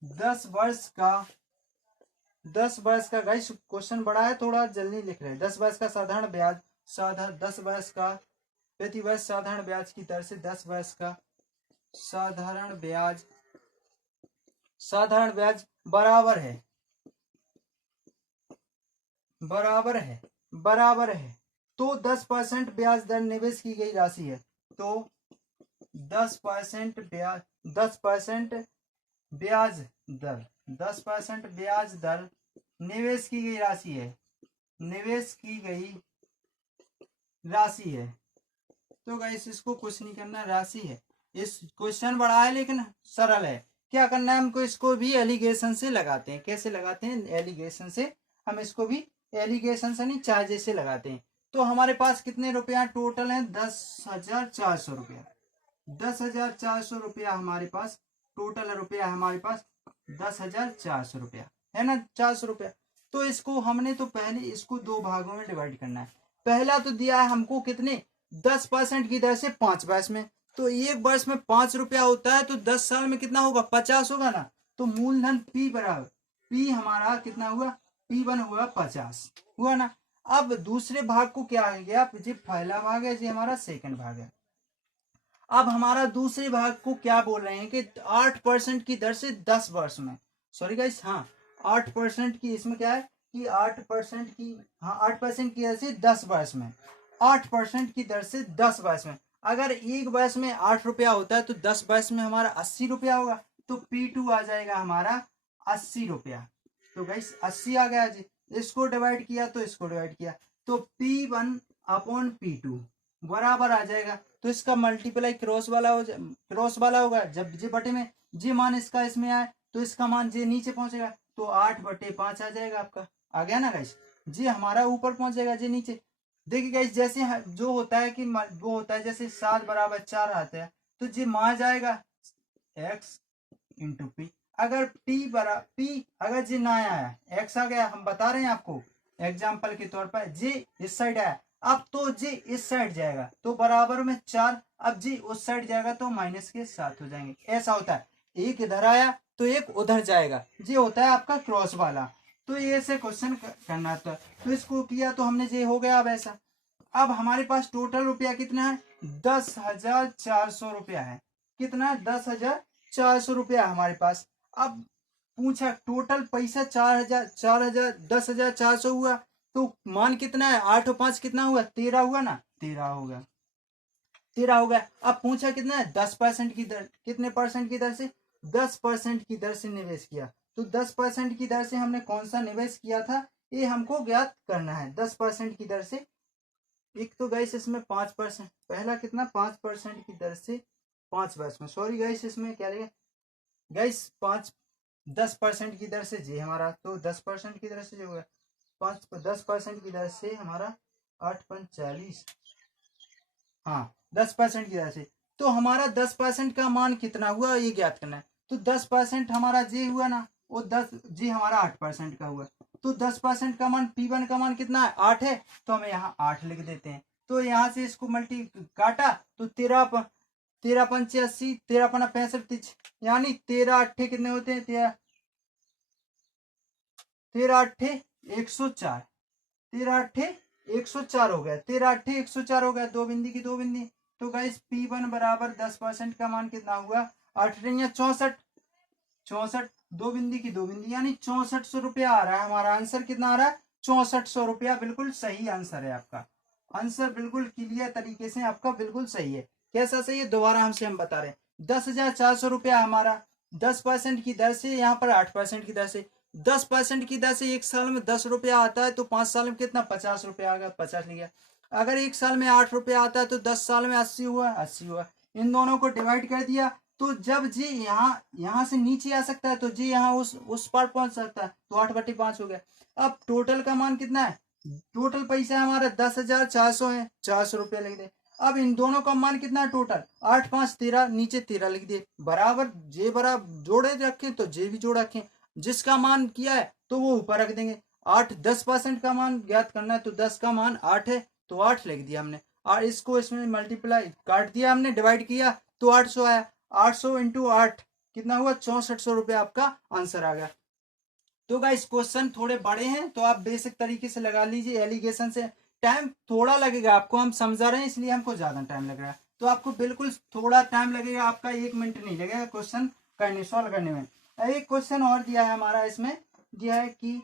10 वर्ष का, 10 वर्ष का, गाइस क्वेश्चन बड़ा है थोड़ा जल्दी लिख रहे हैं। 10 वर्ष का साधारण ब्याज, साधारण 10 वर्ष का प्रति वर्ष साधारण ब्याज की दर से 10 वर्ष का साधारण ब्याज, साधारण ब्याज बराबर है, बराबर है, बराबर है, तो 10% ब्याज दर निवेश की गई राशि है, तो 10% ब्याज, 10% ब्याज दर, 10% ब्याज दर निवेश की गई राशि है, निवेश की गई राशि है। तो गाइस इसको कुछ नहीं करना, राशि है। इस क्वेश्चन बड़ा है लेकिन सरल है। क्या करना है हमको, इसको भी एलिगेशन से लगाते हैं। कैसे लगाते हैं? एलिगेशन से। हम इसको भी एलिगेशन से नहीं, चार्जे से लगाते हैं। तो हमारे पास कितने रुपया टोटल है? 10,400 रुपया, 10,400 रुपया हमारे पास टोटल रुपया, हमारे पास 10,400 रुपया है ना, 400 रुपया। तो इसको हमने तो पहले इसको दो भागों में डिवाइड करना है। पहला तो दिया है हमको कितने, 10% की दर से 5 वर्ष में, तो एक वर्ष में 5 रुपया होता है, तो 10 साल में कितना होगा? 50 होगा ना। तो मूलधन पी बराबर, पी हमारा कितना हुआ? P1 हुआ 50 हुआ ना। अब दूसरे भाग को क्या आ गया? जी पहला भाग है, जी हमारा सेकंड भाग है। अब हमारा दूसरे भाग को क्या बोल रहे हैं कि 8% की दर से 10 वर्ष में, सॉरी गाइस, हाँ 8% की, इसमें क्या है कि 8% की, हाँ 8% की दर से 10 वर्ष में, 8% की दर से 10 वर्ष में। अगर एक वर्ष में 8 रुपया होता है तो 10 वर्ष में हमारा 80 रुपया होगा, तो P2 आ जाएगा हमारा 80 रुपया। तो गाइस 80 आ गया जी। इसको डिवाइड किया तो इसको डिवाइड किया, तो P1 अपॉन P2 बराबर आ जाएगा। तो इसका मल्टीप्लाई क्रॉस वाला हो, क्रॉस वाला होगा। जब जी बटे में जी मान इसका इसमें आए तो इसका मान जी नीचे पहुंचेगा, तो 8/5 आ जाएगा आपका। आ गया ना गाइस? जी हमारा ऊपर पहुंचेगा, जी नीचे। देखिए गाइस, जैसे जो होता है कि वो होता है जैसे 7 बराबर 4 आता है, तो जी मान जाएगा x इंटू पी। अगर p अगर जी ना आया, x आ गया, हम बता रहे हैं आपको एग्जाम्पल के तौर पर, जी इस साइड आया, अब तो जी इस साइड जाएगा तो बराबर में 4, अब जी उस साइड जाएगा तो माइनस के 7 हो जाएंगे। ऐसा होता है, एक इधर आया तो एक उधर जाएगा, जी होता है आपका क्रॉस वाला। तो ये ऐसे क्वेश्चन करना था, तो इसको किया तो हमने जी हो गया। अब ऐसा, अब हमारे पास टोटल रुपया कितना है? 10,400 रुपया है। कितना है? 10,400 रुपया हमारे पास। अब पूछा टोटल पैसा 10,400 हुआ, तो मान कितना है? 8 और 5 कितना हुआ? 13 हुआ ना, 13 होगा, 13 हो गया। अब पूछा कितना है? 10% की दर, कितने परसेंट की दर से? 10% की दर से निवेश किया। तो 10% की दर से हमने कौन सा निवेश किया था, ये हमको ज्ञात करना है। 10% की दर से, एक तो गाइस इसमें 5%, पहला कितना? 5% की दर से 5 वर्ष में, सॉरी गाइस इसमें क्या रहेगा गाइस, 10% की दर से जी हमारा, तो 10% की दर से जो होगा 10% की दर से हमारा 8/45, हाँ 10% की दर से। तो हमारा 10% का मान कितना हुआ ये ज्ञात करना है। तो 10% हमारा जी हुआ ना, वो 10 जी हमारा 8% का हुआ। तो 10% का मान P1 का मान कितना है? 8 है, तो हमें यहाँ 8 लिख देते हैं। तो यहाँ से इसको मल्टी काटा तो 13 13 पंचे 80, 13 पना 65, यानी 13 अट्ठे कितने होते हैं? 13 अट्ठे 104, 13 अट्ठे 104 हो गया, 13 104 हो गया, 2 बिंदी की 2 बिंदी। तो गाइस P1 बराबर 10% का मान कितना हुआ, 8 64, 64 2 बिंदी की 2 बिंदी यानी 6400 रुपया आ रहा है। हमारा आंसर कितना आ रहा है, 6400 रुपया। बिल्कुल सही आंसर है आपका। आंसर बिल्कुल क्लियर तरीके से आपका बिल्कुल सही है। कैसा सही है, दोबारा हमसे हम बता रहे हैं। 10,400 रुपया हमारा 10% की दर से, यहाँ पर 8% की दर से, 10% की दर से 1 साल में 10 रुपया आता है, तो 5 साल में कितना 50 रुपया आ गया, 50 लिख गया। अगर 1 साल में 8 रुपया आता है तो 10 साल में 80 हुआ, 80 हुआ। इन दोनों को डिवाइड कर दिया, तो जब जी यहाँ से नीचे आ सकता है तो जी यहाँ उस पार पहुंच सकता है, तो 8/5 हो गया। अब टोटल का मान कितना है, टोटल पैसा हमारा 10,400 है, 400 रुपया लिख दे। अब इन दोनों का मान कितना है टोटल, 8 5 13, नीचे 13 लिख दिए। बराबर जे बराबर जोड़े रखे तो जे भी जोड़ रखे, जिसका मान किया है तो वो ऊपर रख देंगे। 8 10% का मान ज्ञात करना है, तो 10 का मान 8 है, तो 8 लिख दिया हमने। और इसको इसमें मल्टीप्लाई काट दिया हमने, डिवाइड किया तो 800 आया। 800 इंटू 8 कितना हुआ, 6400 रुपया आपका आंसर आ गया। तो गाइस क्वेश्चन थोड़े बड़े हैं, तो आप बेसिक तरीके से लगा लीजिए। एलिगेशन से टाइम थोड़ा लगेगा आपको, हम समझा रहे हैं इसलिए हमको ज्यादा टाइम लग रहा है, तो आपको बिल्कुल थोड़ा टाइम लगेगा, आपका 1 मिनट नहीं लगेगा क्वेश्चन करने सॉल्व करने में। एक क्वेश्चन और दिया है हमारा, इसमें दिया है कि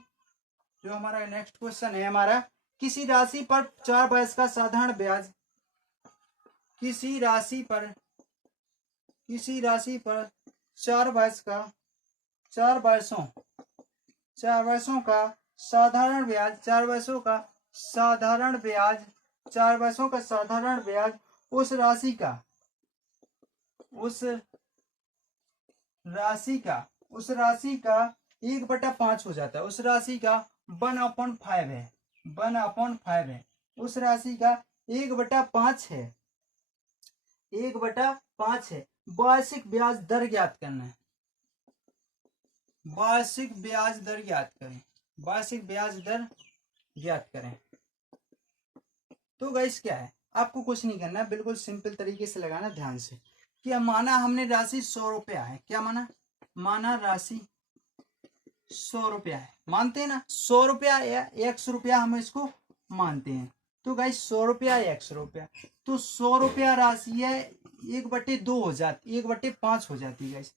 जो हमारा नेक्स्ट क्वेश्चन है हमारा, किसी राशि पर 4 वर्ष का साधारण ब्याज, किसी राशि पर 4 वर्ष का 4 वर्षों 4 वर्षों का साधारण ब्याज 4 वर्षों का साधारण ब्याज 4 वर्षों का साधारण ब्याज उस राशि का 1/5 हो जाता है। उस राशि का 1/5 है, 1/5 है। उस राशि का 1/5 है, 1/5 है। वार्षिक ब्याज दर ज्ञात करना है, वार्षिक ब्याज दर ज्ञात करें, वार्षिक ब्याज दर ज्ञात करें। तो गाइस क्या है, आपको कुछ नहीं करना है, बिल्कुल सिंपल तरीके से लगाना ध्यान से। क्या माना हमने, राशि 100 रुपया है। क्या माना राशि 100 रुपया है, मानते हैं ना, 100 रुपया या 100 रुपया हम इसको मानते हैं। तो गाइस 100 रुपया 100 रुपया, तो 100 रुपया राशि है 1/2 हो जाती, 1/5 हो जाती है गाइस।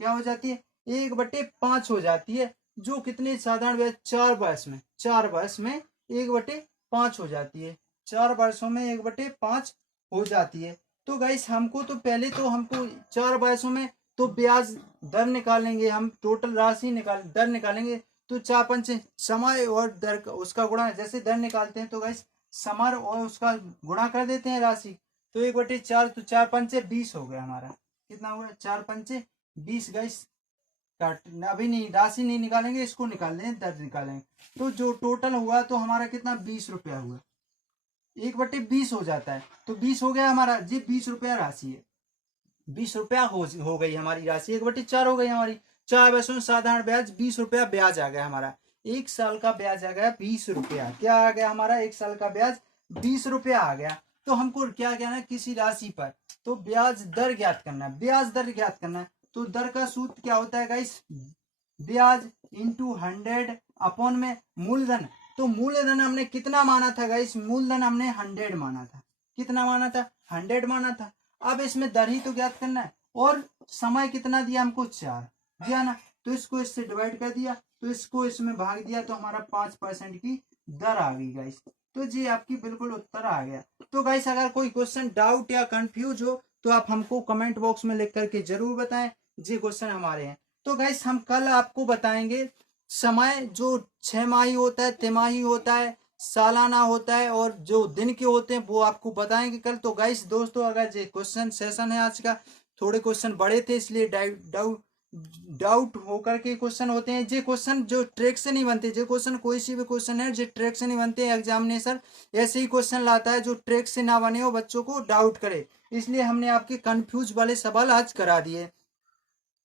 क्या हो जाती है, 1/5 हो जाती है, जो कितने साधारण ब्याज 4 वर्ष में 1/5 हो जाती है, 4 वर्षों में 1/5 हो जाती है। तो गाइस हमको तो पहले तो हमको 4 वर्षों में तो ब्याज दर निकालेंगे, हम टोटल राशि दर निकालेंगे, तो 4 पंचे समय और दर उसका गुणा, जैसे दर निकालते हैं तो गाइस समय और उसका गुणा कर देते हैं राशि, तो 1/4, तो 4 पंचे 20 हो गया हमारा। कितना हुआ, 4 पंचे 20 गाइस। काट अभी नहीं, राशि नहीं निकालेंगे, इसको निकाल लें, दर निकालेंगे, तो जो टोटल हुआ तो हमारा कितना 20 रुपया हुआ, 1/20 हो जाता है, तो 20 हो गया हमारा जी, 20 रुपया राशि है, 20 रुपया हो गई हमारी राशि, 1/4 हो गई हमारी। 4 वर्षों में साधारण ब्याज 20 रुपया ब्याज आ गया हमारा, 1 साल का ब्याज आ गया 20 रुपया। क्या आ गया हमारा, 1 साल का ब्याज 20 रुपया आ गया। तो हमको क्या कहना है, किसी राशि पर तो ब्याज दर ज्ञात करना है, ब्याज दर ज्ञात करना है। तो दर का सूत्र क्या होता है गाइस, ब्याज इंटू 100 अपॉन में मूलधन। तो मूलधन हमने कितना माना था गाइस, मूलधन हमने 100 माना था। कितना माना था, 100 माना था। अब इसमें दर ही तो ज्ञात करना है, और समय कितना दिया हमको, 4 दिया ना, तो इसको इससे डिवाइड कर दिया, तो इसको इसमें भाग दिया, तो हमारा 5% की दर आ गई गाइस। तो जी आपकी बिल्कुल उत्तर आ गया। तो गाइस अगर कोई क्वेश्चन डाउट या कंफ्यूज हो तो आप हमको कमेंट बॉक्स में लिख करके जरूर बताएं, जी क्वेश्चन हमारे हैं। तो गाइस हम कल आपको बताएंगे समय, जो 6 माही होता है, तिमाही होता है, सालाना होता है, और जो दिन के होते हैं वो आपको बताएंगे कल। तो गाइस दोस्तों, अगर ये क्वेश्चन सेशन है आज का, थोड़े क्वेश्चन बड़े थे इसलिए डाउट होकर के क्वेश्चन होते हैं। जे क्वेश्चन जो ट्रैक से नहीं बनते, जो क्वेश्चन कोई सी भी क्वेश्चन है जो ट्रैक से नहीं बनते, एग्जामिनेशन ऐसे ही क्वेश्चन लाता है जो ट्रैक से ना बने हो, बच्चों को डाउट करे, इसलिए हमने आपके कंफ्यूज वाले सवाल आज करा दिए।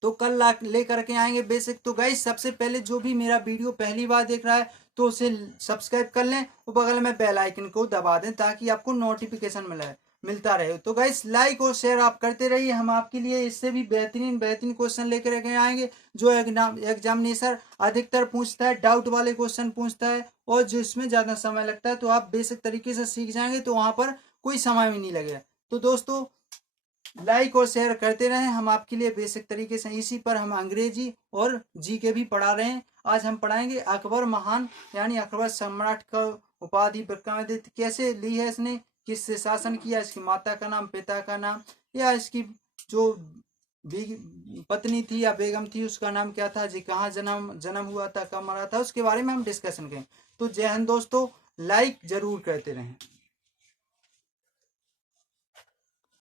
तो कल लेकर के आएंगे बेसिक। तो गाइस सबसे पहले जो भी मेरा वीडियो पहली बार देख रहा है तो उसे सब्सक्राइब कर लें और बगल में बेल आइकन को दबा दें ताकि आपको नोटिफिकेशन मिले। मिलता रहे। तो गाइस लाइक और शेयर आप करते रहिए, हम आपके लिए इससे भी बेहतरीन बेहतरीन क्वेश्चन लेकर के आएंगे जो एग्जामिनेशन अधिकतर पूछता है, डाउट वाले क्वेश्चन पूछता है और जिसमें ज़्यादा समय लगता है। तो आप बेसिक तरीके से सीख जाएंगे तो वहाँ पर कोई समय भी नहीं लगेगा। तो दोस्तों लाइक और शेयर करते रहें, हम आपके लिए बेसिक तरीके से इसी पर हम अंग्रेजी और जीके भी पढ़ा रहे हैं। आज हम पढ़ाएंगे अकबर महान यानी अकबर सम्राट का उपाधि विक्रमादित्य कैसे ली है इसने, किससे शासन किया, इसकी माता का नाम, पिता का नाम, या इसकी जो पत्नी थी या बेगम थी उसका नाम क्या था जी, कहाँ जन्म जन्म हुआ था, कब मरा था, उसके बारे में हम डिस्कशन करें। तो जय हिंद दोस्तों, लाइक जरूर करते रहें।